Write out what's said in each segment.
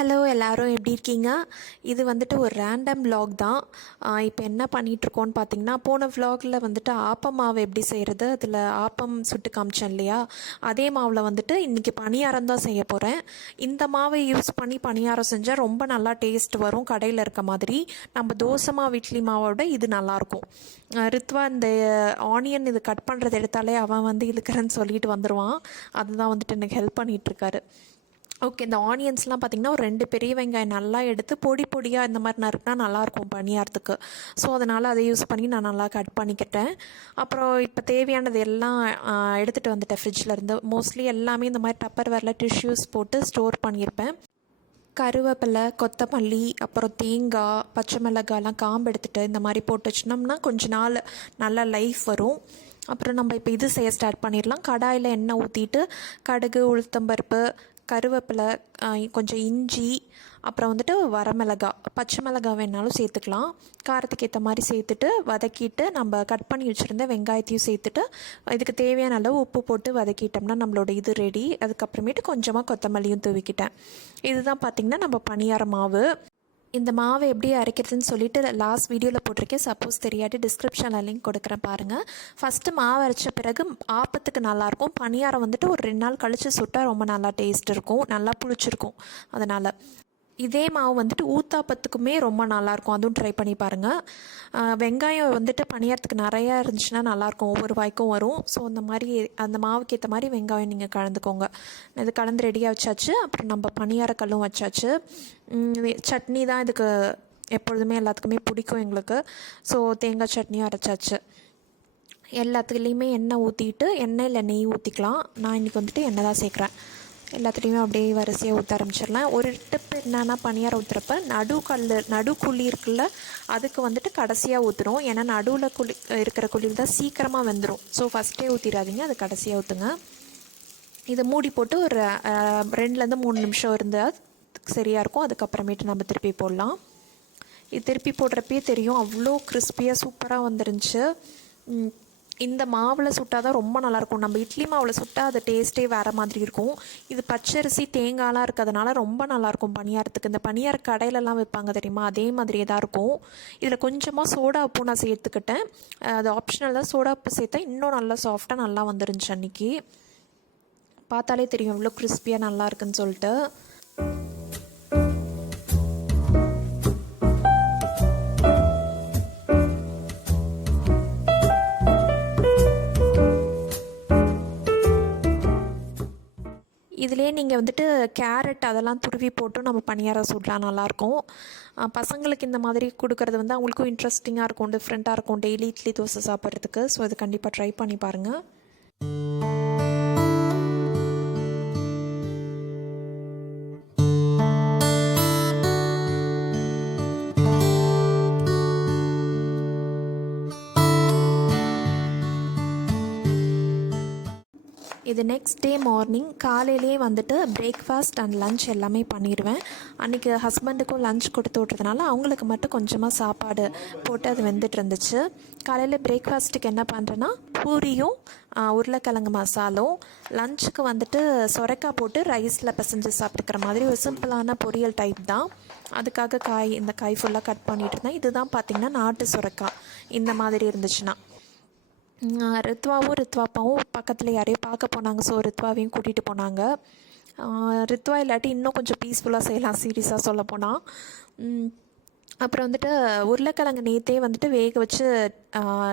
Hello எல்லோரும் எப்படி இருக்கீங்க? இது வந்துட்டு ஒரு ரேண்டம் vlog தான். இப்போ என்ன பண்ணிகிட்ருக்கோன்னு பார்த்தீங்கன்னா, போன vlogல வந்துட்டு ஆப்பம் மாவு எப்படி செய்கிறது, அதில் ஆப்பம் சுட்டு காமிச்சேன் இல்லையா? அதே மாவில் வந்துட்டு இன்றைக்கி பணியாரம் தான் செய்ய போகிறேன். இந்த மாவை யூஸ் பண்ணி பணியாரம் செஞ்சால் ரொம்ப நல்லா டேஸ்ட் வரும், கடையில் இருக்க மாதிரி. நம்ம தோசை மாவு இட்லி மாவோட இது நல்லாயிருக்கும். ரித்வா இந்த ஆனியன் இது கட் பண்ணுறது எடுத்தாலே அவன் வந்து இழுக்கிறேன்னு சொல்லிட்டு வந்துடுவான். அதுதான் வந்துட்டு எனக்கு ஹெல்ப் பண்ணிகிட்ருக்காரு. ஓகே, இந்த ஆனியன்ஸ்லாம் பார்த்திங்கன்னா ஒரு 2 பெரிய வெங்காயம் நல்லா எடுத்து பொடி பொடியாக இந்த மாதிரி நறுக்குனா நல்லாயிருக்கும் பணியாரத்துக்கு. ஸோ அதனால் அதை யூஸ் பண்ணி நான் நல்லா கட் பண்ணிக்கிட்டேன். அப்புறம் இப்போ தேவையானது எல்லாம் எடுத்துகிட்டு வந்துட்டேன் ஃப்ரிட்ஜில். மோஸ்ட்லி எல்லாமே இந்த மாதிரி டப்பர் வேரில் டிஷ்யூஸ் போட்டு ஸ்டோர் பண்ணியிருப்பேன். கருவேப்பிலை, கொத்தமல்லி, அப்புறம் தேங்காய், பச்சை மிளகாய்லாம் காம்பு எடுத்துகிட்டு இந்த மாதிரி போட்டு வச்சினோம்னா கொஞ்ச நாள் நல்லா லைஃப் வரும். அப்புறம் நம்ம இப்போ இது செய்ய ஸ்டார்ட் பண்ணிடலாம். கடாயில் எண்ணெய் ஊற்றிட்டு கடுகு, உளுத்தம்பருப்பு, கருவேப்பிலை, கொஞ்சம் இஞ்சி, அப்புறம் வந்துட்டு வரமிளகாய், பச்சை மிளகாய் வேணாலும் சேர்த்துக்கலாம். காரத்துக்கு ஏற்ற மாதிரி சேர்த்துட்டு வதக்கிட்டு நம்ம கட் பண்ணி வச்சுருந்த வெங்காயத்தையும் சேர்த்துட்டு இதுக்கு தேவையான அளவு உப்பு போட்டு வதக்கிட்டோம்னா நம்மளோட இது ரெடி. அதுக்கப்புறமேட்டு கொஞ்சமாக கொத்தமல்லியும் தூவிக்கிட்டேன். இதுதான் பார்த்திங்கன்னா நம்ம பணியார மாவு. இந்த மாவை எப்படி அரைக்கிறதுன்னு சொல்லிட்டு லாஸ்ட் வீடியோவில் போட்டிருக்கேன். சப்போஸ் தெரியாட்டி டிஸ்கிரிப்ஷனில் லிங்க் கொடுக்குறேன் பாருங்கள். ஃபஸ்ட்டு மாவு அரைச்ச பிறகு ஆப்பத்துக்கு நல்லாயிருக்கும். பணியாரம் வந்துட்டு ஒரு 2 நாள் கழித்து சுட்டால் ரொம்ப நல்லா டேஸ்ட் இருக்கும், நல்லா புளிச்சிருக்கும். அதனால் இதே மாவு வந்துட்டு ஊத்தாப்பத்துக்குமே ரொம்ப நல்லாயிருக்கும், அதுவும் ட்ரை பண்ணி பாருங்கள். வெங்காயம் வந்துட்டு பணியாரத்துக்கு நிறையா இருந்துச்சுன்னா நல்லாயிருக்கும், ஒவ்வொரு வாய்க்கும் வரும். ஸோ அந்த மாதிரி அந்த மாவுக்கு ஏற்ற மாதிரி வெங்காயம் நீங்கள் கலந்துக்கோங்க. இது கலந்து ரெடியாக வச்சாச்சு. அப்புறம் நம்ம பணியாரக்கல்லும் வச்சாச்சு. சட்னி தான் இதுக்கு எப்பொழுதுமே எல்லாத்துக்குமே பிடிக்கும் எங்களுக்கு. ஸோ தேங்காய் சட்னியும் அரைச்சாச்சு. எல்லாத்துலேயுமே எண்ணெய் ஊற்றிட்டு எண்ணெயில் நெய் ஊற்றிக்கலாம். நான் இன்றைக்கி வந்துட்டு எண்ணெய் தான் சேர்க்குறேன். எல்லாத்துலேயுமே அப்படியே வரிசையாக ஊற்ற ஆரம்பிச்சிடலாம். ஒரு டிப்பு என்னென்னா பணியாரம் ஊற்றுறப்ப நடுக்குழி இருக்குல்ல, அதுக்கு வந்துட்டு கடைசியாக ஊற்றுறோம். ஏன்னா நடுவில் இருக்கிற குழி தான் சீக்கிரமாக வெந்துடும். ஸோ ஃபஸ்ட்டே ஊற்றிடாதீங்க, அது கடைசியாக ஊற்றுங்க. இதை மூடி போட்டு ஒரு 2-3 நிமிஷம் இருந்தால் சரியாக இருக்கும். அதுக்கப்புறமேட்டு நம்ம திருப்பி போடலாம். இது திருப்பி போடுறப்பே தெரியும், அவ்வளோ கிறிஸ்பியாக சூப்பராக வந்துருந்துச்சு. இந்த மாவில் சுட்டால் தான் ரொம்ப நல்லாயிருக்கும். நம்ம இட்லி மாவில் சுட்டால் அது டேஸ்ட்டே வேறு மாதிரி இருக்கும். இது பச்சரிசி தேங்காய்லாம் இருக்கிறதுனால ரொம்ப நல்லாயிருக்கும் பணியாரத்துக்கு. இந்த பணியார கடையிலலாம் வைப்பாங்க தெரியுமா, அதே மாதிரியே தான் இருக்கும். இதில் கொஞ்சமாக சோடா உப்பு நான் சேர்த்துக்கிட்டேன். அது ஆப்ஷனல் தான். சோடா உப்பு சேர்த்தா இன்னும் நல்லா சாஃப்டாக நல்லா வந்துருந்துச்சு. அன்றைக்கி பார்த்தாலே தெரியும் இவ்வளோ கிறிஸ்பியாக நல்லா இருக்குன்னு சொல்லிட்டு. இதிலே நீங்கள் வந்துட்டு கேரட் அதெல்லாம் துருவி போட்டு நம்ம பணியாரம் சுடலாம், நல்லாயிருக்கும். பசங்களுக்கு இந்த மாதிரி கொடுக்கறது வந்து அவங்களுக்கும் இன்ட்ரெஸ்டிங்காக இருக்கும், டிஃப்ரெண்ட்டாக இருக்கும் டெய்லி இட்லி தோசை சாப்பிட்றதுக்கு. ஸோ இது கண்டிப்பாக ட்ரை பண்ணி பாருங்கள். இது நெக்ஸ்ட் டே மார்னிங் காலையிலே வந்துட்டு பிரேக்ஃபாஸ்ட் அண்ட் லன்ச் எல்லாமே பண்ணிடுவேன். அன்றைக்கி ஹஸ்பண்டுக்கும் லன்ச் கொடுத்து விட்றதுனால அவங்களுக்கு மட்டும் கொஞ்சமாக சாப்பாடு போட்டு அது வெந்துட்டு இருந்துச்சு. காலையில் பிரேக்ஃபாஸ்ட்டுக்கு என்ன பண்ணுறேன்னா பூரியும் உருளைக்கிழங்கு மசாலும், லன்ச்சுக்கு வந்துட்டு சொரைக்காய் போட்டு ரைஸில் பிசைஞ்சு சாப்பிட்டுக்கிற மாதிரி ஒரு சிம்பிளான பொரியல் டைப் தான். அதுக்காக இந்த காய் ஃபுல்லாக கட் பண்ணிகிட்டு இருந்தேன். இதுதான் பார்த்திங்கன்னா நாட்டு சொரைக்காய். இந்த மாதிரி இருந்துச்சுன்னா ரித்வாப்பாவும் பக்கத்தில் யாரையும் பார்க்க போனாங்க. ஸோ ரித்வாவையும் கூட்டிகிட்டு போனாங்க. ரித்வா இல்லாட்டி இன்னும் கொஞ்சம் பீஸ்ஃபுல்லாக செய்யலாம், சீரியஸாக சொல்ல போனால். அப்புறம் வந்துட்டு உருளைக்கிழங்கு நேற்றே வந்துட்டு வேக வச்சு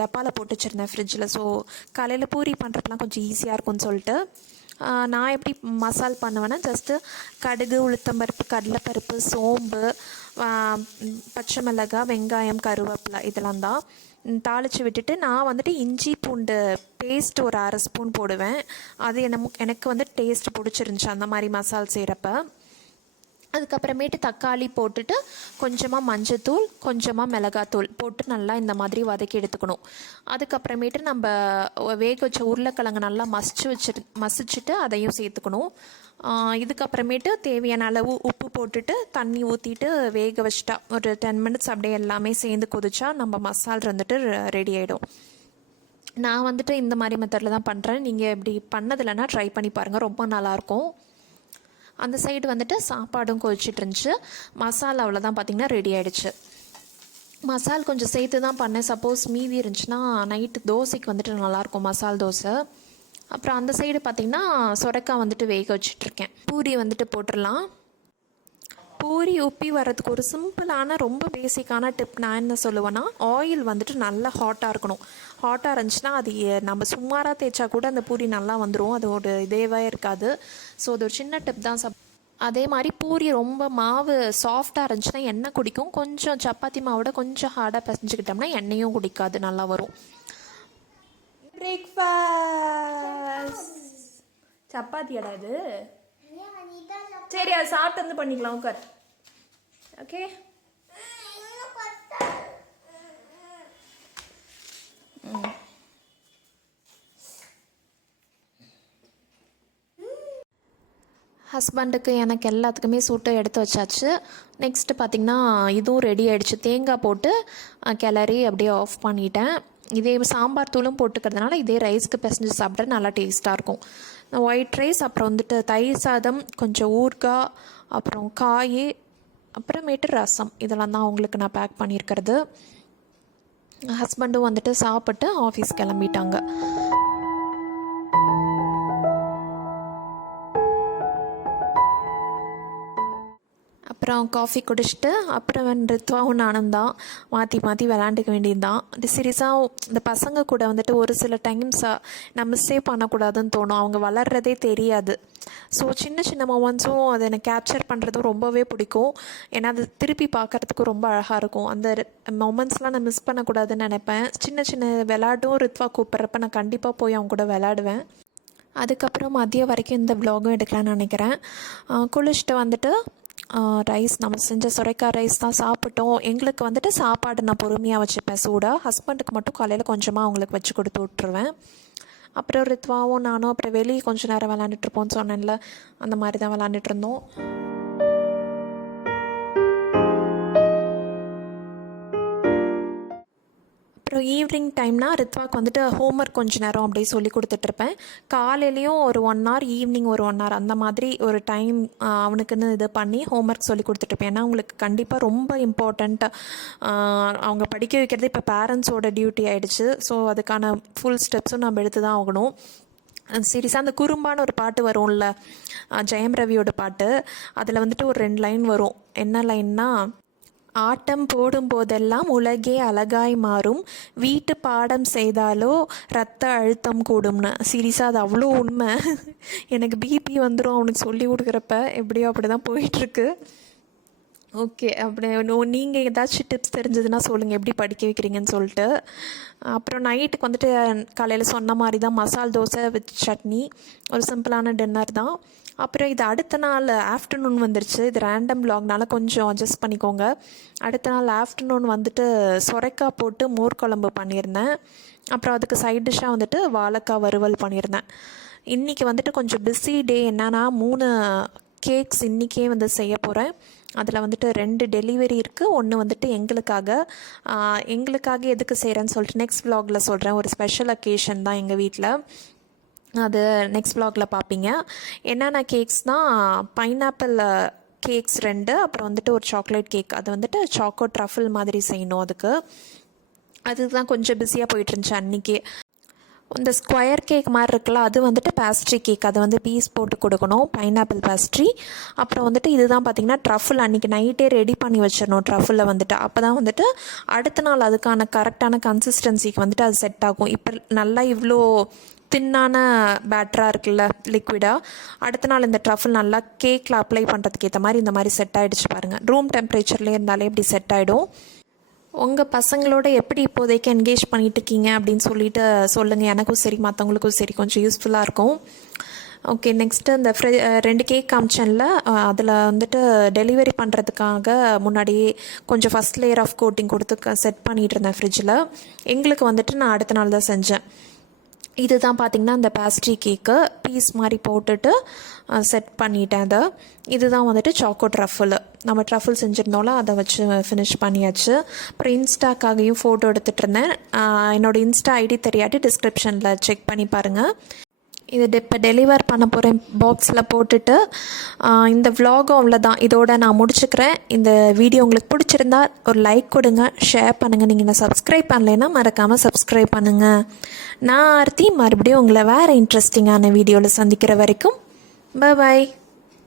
டப்பாவில் போட்டு வச்சுருந்தேன் ஃப்ரிட்ஜில். ஸோ காலையில் பூரி பண்ணுறதுலாம் கொஞ்சம் ஈஸியாக இருக்கும்னு சொல்லிட்டு நான் எப்படி மசால் பண்ணுவேன்னா, ஜஸ்ட்டு கடுகு, உளுத்தம்பருப்பு, கடலைப்பருப்பு, சோம்பு, பச்சை மிளகாய், வெங்காயம், கருவேப்பிலை இதெல்லாம் தான் தாளித்து விட்டுட்டு நான் வந்துட்டு இஞ்சி பூண்டு பேஸ்ட் ஒரு 1/2 ஸ்பூன் போடுவேன். அது எனக்கு வந்து டேஸ்ட் பிடிச்சிருந்துச்சி அந்த மாதிரி மசால் செய்கிறப்ப. அதுக்கப்புறமேட்டு தக்காளி போட்டுட்டு கொஞ்சமாக மஞ்சத்தூள், கொஞ்சமாக மிளகாத்தூள் போட்டு நல்லா இந்த மாதிரி வதக்கி எடுத்துக்கணும். அதுக்கப்புறமேட்டு நம்ம வேக வச்ச உருளைக்கிழங்கு நல்லா மசிச்சுட்டு அதையும் சேர்த்துக்கணும். இதுக்கப்புறமேட்டு தேவையான அளவு உப்பு போட்டுட்டு தண்ணி ஊற்றிட்டு வேக வச்சிட்டா ஒரு 10 மினிட்ஸ் அப்படியே எல்லாமே சேர்ந்து கொதிச்சா நம்ம மசால் வந்துட்டு ரெடி ஆகிடும். நான் வந்துட்டு இந்த மாதிரி மெத்தடில் தான் பண்ணுறேன். நீங்கள் இப்படி பண்ணதில்லைன்னா ட்ரை பண்ணி பாருங்கள், ரொம்ப நல்லாயிருக்கும். அந்த சைடு வந்துட்டு சாப்பாடும் கொதிச்சிட்டு இருந்துச்சு. மசாலா அவ்வளோதான் பார்த்திங்கன்னா ரெடி ஆகிடுச்சு. மசால் கொஞ்சம் சேர்த்து தான் பண்ணேன். சப்போஸ் மீதி இருந்துச்சுன்னா நைட்டு தோசைக்கு வந்துட்டு நல்லாயிருக்கும் மசால் தோசை. அப்புறம் அந்த சைடு பார்த்திங்கன்னா சொரக்காய் வந்துட்டு வேக வச்சிட்ருக்கேன். பூரி வந்துட்டு போட்டுடலாம். பூரி உப்பி வர்றதுக்கு ஒரு சிம்பிளான ரொம்ப பேசிக்கான டிப் நான் என்ன சொல்லுவேன்னா, ஆயில் வந்துட்டு நல்லா ஹாட்டாக இருக்கணும். ஹாட்டாக இருந்துச்சுன்னா அது நம்ம சுமாராக தேய்ச்சா கூட அந்த பூரி நல்லா வந்துடும். அது ஒரு இதேவே இருக்காது. ஸோ அது ஒரு சின்ன டிப் தான். அதே மாதிரி பூரி ரொம்ப மாவு சாஃப்டாக இருந்துச்சுன்னா எண்ணெய் குடிக்கும். கொஞ்சம் சப்பாத்தி மாவோட கொஞ்சம் ஹார்டாக பிசைஞ்சுக்கிட்டோம்னா எண்ணெயும் குடிக்காது, நல்லா வரும். பிரேக்ஃபாஸ்ட் சப்பாத்தியாடா இது? சரி, அது சாப்பிட்டு வந்து பண்ணிக்கலாம். உட்கார். ஓகே. ஹஸ்பண்டுக்கு எனக்கு எல்லாத்துக்குமே சூட்டை எடுத்து வச்சாச்சு. நெக்ஸ்ட்டு பார்த்திங்கன்னா இதுவும் ரெடி ஆகிடுச்சு. தேங்காய் போட்டு கிளறி அப்படியே ஆஃப் பண்ணிட்டேன். இதே சாம்பார் தூளும் போட்டுக்கிறதுனால இதே ரைஸ்க்கு பிசைஞ்சு சாப்பிட்ற நல்லா டேஸ்ட்டாக இருக்கும். ஒயிட் ரைஸ், அப்புறம் வந்துட்டு தயிர் சாதம், கொஞ்சம் ஊறுகாய், அப்புறம் காய், அப்புறமேட்டு ரசம், இதெல்லாம் தான் அவங்களுக்கு நான் பேக் பண்ணியிருக்கிறது. ஹஸ்பண்டும் வந்துட்டு சாப்பிட்டு ஆஃபீஸ் கிளம்பிட்டாங்க. அப்புறம் காஃபி குடிச்சிட்டு அப்புறம் ரித்வாவும் நானும் தான் மாற்றி விளாண்டுக்க வேண்டியது தான். சீரியஸாக இந்த பசங்க கூட வந்துட்டு ஒரு சில டைம்ஸ் நம்ம மிஸ்ஸே பண்ணக்கூடாதுன்னு தோணும். அவங்க வளர்கிறதே தெரியாது. ஸோ சின்ன சின்ன மொமெண்ட்ஸும் அதை எனக்கு கேப்சர் பண்ணுறதும் ரொம்பவே பிடிக்கும். ஏன்னா அது திருப்பி பார்க்குறதுக்கு ரொம்ப அழகாக இருக்கும். அந்த மொமெண்ட்ஸ்லாம் நான் மிஸ் பண்ணக்கூடாதுன்னு நினைப்பேன். சின்ன சின்ன விளையாட்டும் ரித்வா கூப்பிட்றப்ப நான் கண்டிப்பாக போய் அவங்க கூட விளையாடுவேன். அதுக்கப்புறம் மதியம் வரைக்கும் இந்த விலாகும் எடுக்கலான்னு நினைக்கிறேன். குளிச்சுட்டு வந்துட்டு ரைஸ் நம்ம செஞ்ச சுரைக்காய் ரைஸ் தான் சாப்பிட்டோம். எங்களுக்கு வந்துட்டு சாப்பாடு நான் பொறுமையாக வச்சுப்பேன் சூடாக. ஹஸ்பண்டுக்கு மட்டும் காலையில் கொஞ்சமாக அவங்களுக்கு வச்சு கொடுத்து விட்ருவேன். அப்புறம் ரித்வாவும் நானும் அப்புறம் வெளியே கொஞ்சம் நேரம் விளாண்டுட்ருப்போம்னு சொன்னேன்ல, அந்த மாதிரி தான் விளாண்டுட்டு இருந்தோம். அப்புறம் ஈவினிங் டைம்னால் ரித்வாக்கு வந்துட்டு ஹோம்ஒர்க் கொஞ்சம் நேரம் அப்படியே சொல்லி கொடுத்துட்ருப்பேன். காலையிலையும் ஒரு 1 hour, ஈவினிங் ஒரு 1 hour, அந்த மாதிரி ஒரு டைம் அவனுக்குன்னு இது பண்ணி ஹோம்ஒர்க் சொல்லி கொடுத்துட்ருப்பேன். ஏன்னா அவங்களுக்கு கண்டிப்பாக ரொம்ப இம்பார்ட்டண்ட். அவங்க படிக்க வைக்கிறது இப்போ பேரண்ட்ஸோட டியூட்டி ஆகிடுச்சு. ஸோ அதுக்கான ஃபுல் ஸ்டெப்ஸும் நம்ம எடுத்து தான் ஆகணும். சீரியஸாக அந்த குறும்பான ஒரு பாட்டு வரும்ல, ஜெயம் ரவியோட பாட்டு, அதில் வந்துட்டு ஒரு 2 லைன் வரும். என்ன லைன்னா, ஆட்டம் போடும் போதெல்லாம் உலகே அழகாய் மாறும், வீட்டு பாடம் செய்தாலோ ரத்த அழுத்தம் கூடும்னு. சீரியஸாக அது அவ்வளோ உண்மை. எனக்கு பிபி வந்துடும் அவனுக்கு சொல்லி கொடுக்குறப்ப. எப்படியோ அப்படி தான் போயிட்டுருக்கு. ஓகே, அப்படி நீங்கள் ஏதாச்சும் டிப்ஸ் தெரிஞ்சதுன்னா சொல்லுங்கள், எப்படி படிக்க வைக்கிறீங்கன்னு சொல்லிட்டு. அப்புறம் நைட்டுக்கு வந்துட்டு காலையில் சொன்ன மாதிரி தான் மசால் தோசை வித் சட்னி, ஒரு சிம்பிளான டின்னர் தான். அப்புறம் இது அடுத்த நாள் ஆஃப்டர்நூன் வந்துருச்சு. இது ரேண்டம் வ்ளாக்னால கொஞ்சம் அட்ஜஸ்ட் பண்ணிக்கோங்க. அடுத்த நாள் ஆஃப்டர்நூன் வந்துட்டு சொரைக்காய் போட்டு மோர் குழம்பு பண்ணியிருந்தேன். அப்புறம் அதுக்கு சைட் டிஷ்ஷாக வந்துட்டு வாழைக்காய் வறுவல் பண்ணியிருந்தேன். இன்றைக்கி வந்துட்டு கொஞ்சம் பிஸி டே. என்னன்னா 3 கேக்ஸ் இன்றைக்கே வந்து செய்ய போகிறேன். அதில் வந்துட்டு 2 டெலிவரி இருக்குது. ஒன்று வந்துட்டு எங்களுக்காக எதுக்கு செய்கிறேன்னு சொல்லிட்டு நெக்ஸ்ட் வ்ளாகில் சொல்கிறேன். ஒரு ஸ்பெஷல் அக்கேஷன் தான் எங்கள் வீட்டில். அது நெக்ஸ்ட் வ்ளாகில் பார்ப்பீங்க. என்னென்ன கேக்ஸ்னால் பைனாப்பிள் கேக்ஸ் 2, அப்புறம் வந்துட்டு ஒரு சாக்லேட் கேக். அது வந்துட்டு சாக்கோ ட்ரஃபிள் மாதிரி செய்யணும். அதுதான் கொஞ்சம் பிஸியாக போயிட்டு இருந்துச்சு அன்றைக்கி. இந்த ஸ்கொயர் கேக் மாதிரி இருக்குல்ல, அது வந்துட்டு பேஸ்ட்ரி கேக். அதை வந்து பீஸ் போட்டு கொடுக்கணும், பைனாப்பிள் பேஸ்ட்ரி. அப்புறம் வந்துட்டு இதுதான் பார்த்திங்கன்னா ட்ரஃபிள். அன்றைக்கி நைட்டே ரெடி பண்ணி வச்சிடணும் ட்ரஃபிளில் வந்துட்டு. அப்போ தான் வந்துட்டு அடுத்த நாள் அதுக்கான கரெக்டான கன்சிஸ்டன்சிக்கு வந்துட்டு அது செட் ஆகும். இப்போ நல்லா இவ்வளோ தின்னான பேட்டராக இருக்குல்ல, லிக்விடாக, அடுத்த நாள் இந்த ட்ரஃபிள் நல்லா கேக்கில் அப்ளை பண்ணுறதுக்கு ஏற்ற மாதிரி இந்த மாதிரி செட் ஆகிடுச்சு பாருங்கள். ரூம் டெம்பரேச்சர்லேயே இருந்தாலே இப்படி செட் ஆகிடும். உங்கள் பசங்களோட எப்படி இப்போதைக்கு என்கேஜ் பண்ணிகிட்டு இருக்கீங்க அப்படின்னு சொல்லிட்டு சொல்லுங்கள். எனக்கும் சரி மற்றவங்களுக்கும் சரி கொஞ்சம் யூஸ்ஃபுல்லாக இருக்கும். ஓகே, நெக்ஸ்ட்டு இந்த 2 கேக் காமிச்சேன்ல, அதில் வந்துட்டு டெலிவரி பண்ணுறதுக்காக முன்னாடியே கொஞ்சம் ஃபஸ்ட் லேயர் ஆஃப் கோட்டிங் கொடுத்து செட் பண்ணிகிட்டு இருந்தேன் ஃப்ரிட்ஜில். எங்களுக்கு வந்துட்டு நான் அடுத்த நாள் தான் செஞ்சேன். இதுதான் பார்த்திங்கன்னா இந்த பேஸ்ட்ரி கேக்கு பீஸ் மாதிரி போட்டுட்டு செட் பண்ணிட்டேன். அதை இதுதான் வந்துட்டு சாக்கோ ட்ரஃபிள். நம்ம ட்ரஃபிள் செஞ்சுருந்தோம்ல, அதை வச்சு ஃபினிஷ் பண்ணியாச்சு. அப்புறம் இன்ஸ்டாக்காகையும் ஃபோட்டோ எடுத்துகிட்டு இருந்தேன். என்னோடய இன்ஸ்டா ஐடி தெரியாட்டி டிஸ்கிரிப்ஷனில் செக் பண்ணி பாருங்கள். இது இப்போ டெலிவர் பண்ண போகிறேன் பாக்ஸில் போட்டுட்டு. இந்த vlog-ம் அவ்வளோதான், இதோட நான் முடிச்சுக்கிறேன். இந்த வீடியோ உங்களுக்கு பிடிச்சிருந்தா ஒரு லைக் கொடுங்க, ஷேர் பண்ணுங்கள். நீங்கள் என்ன சப்ஸ்கிரைப் பண்ணலைன்னா மறக்காமல் சப்ஸ்கிரைப் பண்ணுங்கள். நான் ஆர்த்தி, மறுபடியும் உங்களை வேறு இன்ட்ரெஸ்டிங்கான வீடியோவில் சந்திக்கிற வரைக்கும் பாய்.